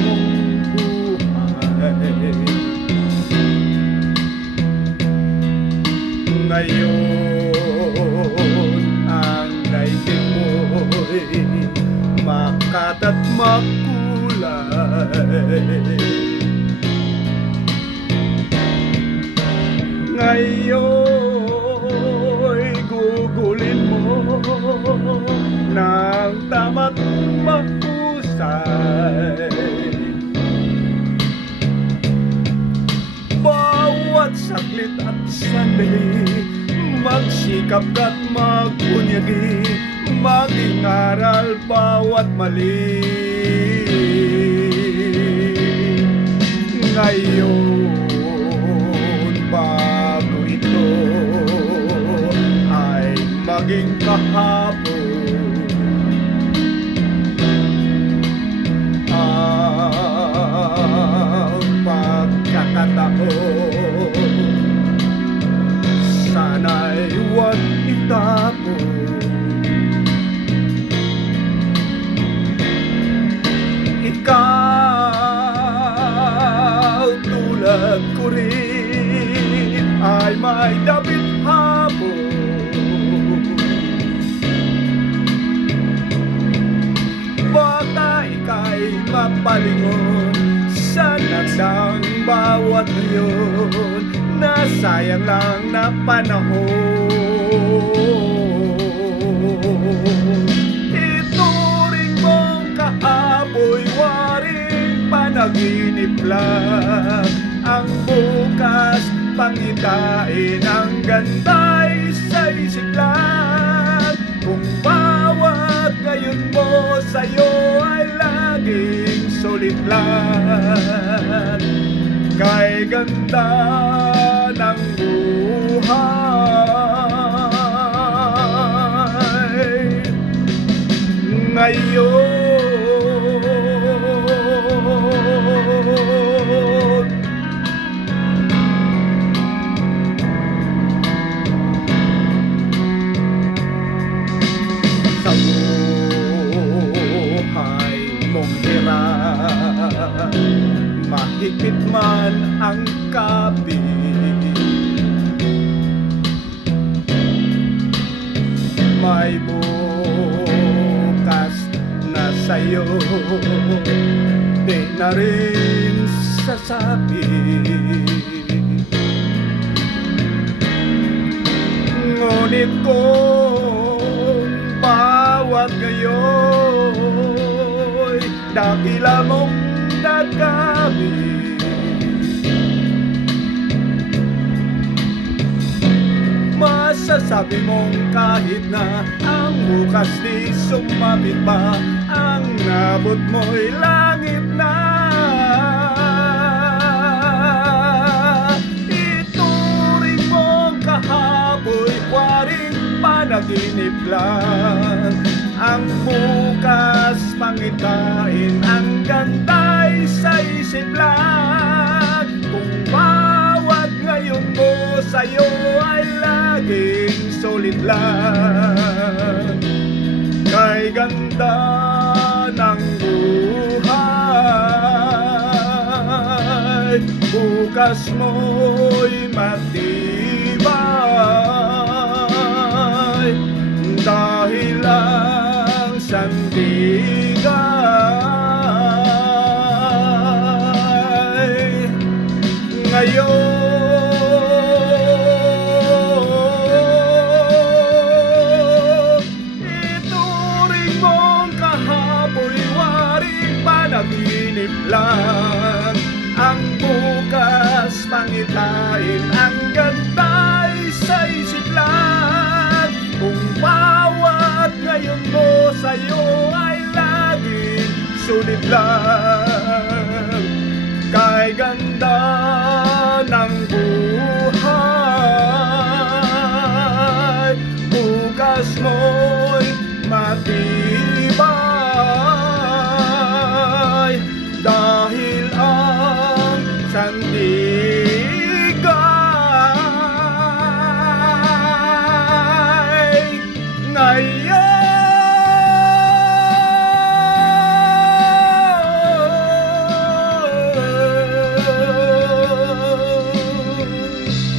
mong buhay. Ngayon ang daigdig mo'y makat at makulay. Ngayon gugulin mo ng tama't mahusay. Bawat saglit at sandali, magsikap ka't magbunyagi, mag-ingaral bawat mali. Ngayon bago ito ay maging kahapon, ang pagkakataon sana'y huwag itapon. Ikaw tulad ko rin ay may dapit hapon. Baka ika'y mapalingon sa nagdaang bawat yun, nasayang lang na panahon. Ituring mong kahapoy, waring panaginip lang. Ang bukas pangitain, ang ganda'y sa isip lang. Kung bawat ngayon mo sa'yo ay laging sulit lang, kay ganda ng buhay. Ngayon sa buhay mong hirap, mahigpit man ang kabig, may bukas na sa'yo, di na rin sasabi. Ngunit kung bawat gayo'y dakila mong nagamit, masasabi mong kahit na ang bukas di sumapit pa, ang nabot mo'y langit na. Ituring mong kahapoy, waring panaginip lang. Ang bukas pangitain, ang ganda'y sa isip lang. Kung bawat ngayon mo sa'yo ay laging sulit lang, kay ganda ng buhay. Bukas mo'y matibay, dahil ang sandigay. Ngayon ituring mong kahapoy, waring panaginip lang. Ang bukas pangitain, ang ganda'y sa isip lang. Kung bawat ngayon mo sa'yo ay laging sulit lang, kay ganda ng buhay. Bukas mo